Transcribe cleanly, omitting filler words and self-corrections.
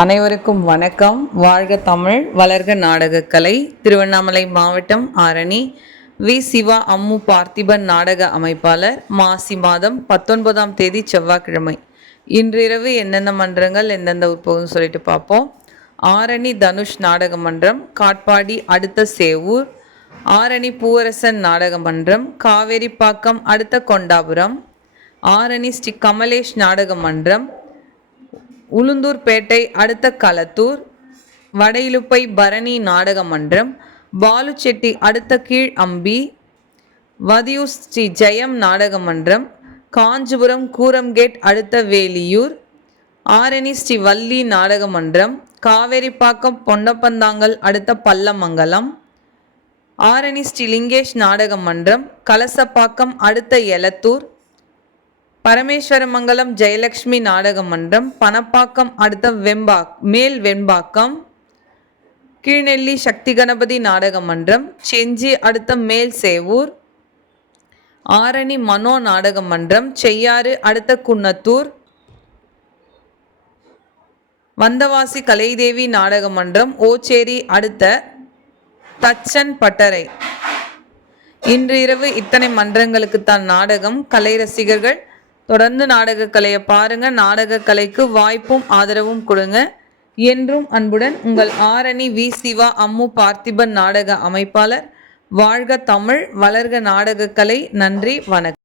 அனைவருக்கும் வணக்கம். வாழ்க தமிழ், வளர்க நாடகக்கலை. திருவண்ணாமலை மாவட்டம் ஆரணி வி. சிவா அம்மு பார்த்திபன் நாடக அமைப்பாளர். மாசி மாதம் 19ஆம் தேதி செவ்வாய்க்கிழமை. இன்றிரவு எந்தெந்த மன்றங்கள் எந்தெந்த உட்போகுன்னு சொல்லிட்டு பார்ப்போம். ஆரணி தனுஷ் நாடக மன்றம், காட்பாடி அடுத்த சேவூர், ஆரணி பூவரசன் நாடக மன்றம், காவேரிப்பாக்கம் அடுத்த கொண்டாபுரம், ஆரணி ஸ்ரீ கமலேஷ் நாடக மன்றம், உளுந்தூர்பேட்டை அடுத்த களத்தூர், வடையிலுப்பை பரணி நாடக மன்றம், பாலுச்செட்டி அடுத்த கீழ் அம்பி, வதியூர் ஸ்ரீ ஜெயம் நாடக மன்றம், காஞ்சிபுரம் கூரம்கேட் அடுத்த வேலியூர், ஆரணி ஸ்ரீ வள்ளி நாடக மன்றம், காவேரிப்பாக்கம் பொன்னப்பந்தாங்கல் அடுத்த பல்லமங்கலம், ஆரணி ஸ்ரீ லிங்கேஷ் நாடக மன்றம், கலசப்பாக்கம் அடுத்த எலத்தூர், பரமேஸ்வரமங்கலம் ஜெயலட்சுமி நாடக மன்றம், பணப்பாக்கம் அடுத்த மேல் வெம்பாக்கம், கீழ்நெல்லி சக்தி கணபதி நாடக மன்றம், செஞ்சி அடுத்த மேல் சேவூர், ஆரணி மனோ நாடக மன்றம், செய்யாறு அடுத்த குன்னத்தூர், வந்தவாசி கலைதேவி நாடக மன்றம், ஓச்சேரி அடுத்த தச்சன் பட்டறை. இன்று இரவு இத்தனை மன்றங்களுக்குத்தான் நாடகம். கலை ரசிகர்கள் தொடர்ந்து நாடக கலையை பாருங்க. நாடக கலைக்கு வாய்ப்பும் ஆதரவும் கொடுங்க. என்றும் அன்புடன் உங்கள் ஆரணி வி. சிவா அம்மு பார்த்திபன் நாடக அமைப்பாளர். வாழ்க தமிழ், வளர்க நாடக கலை. நன்றி, வணக்கம்.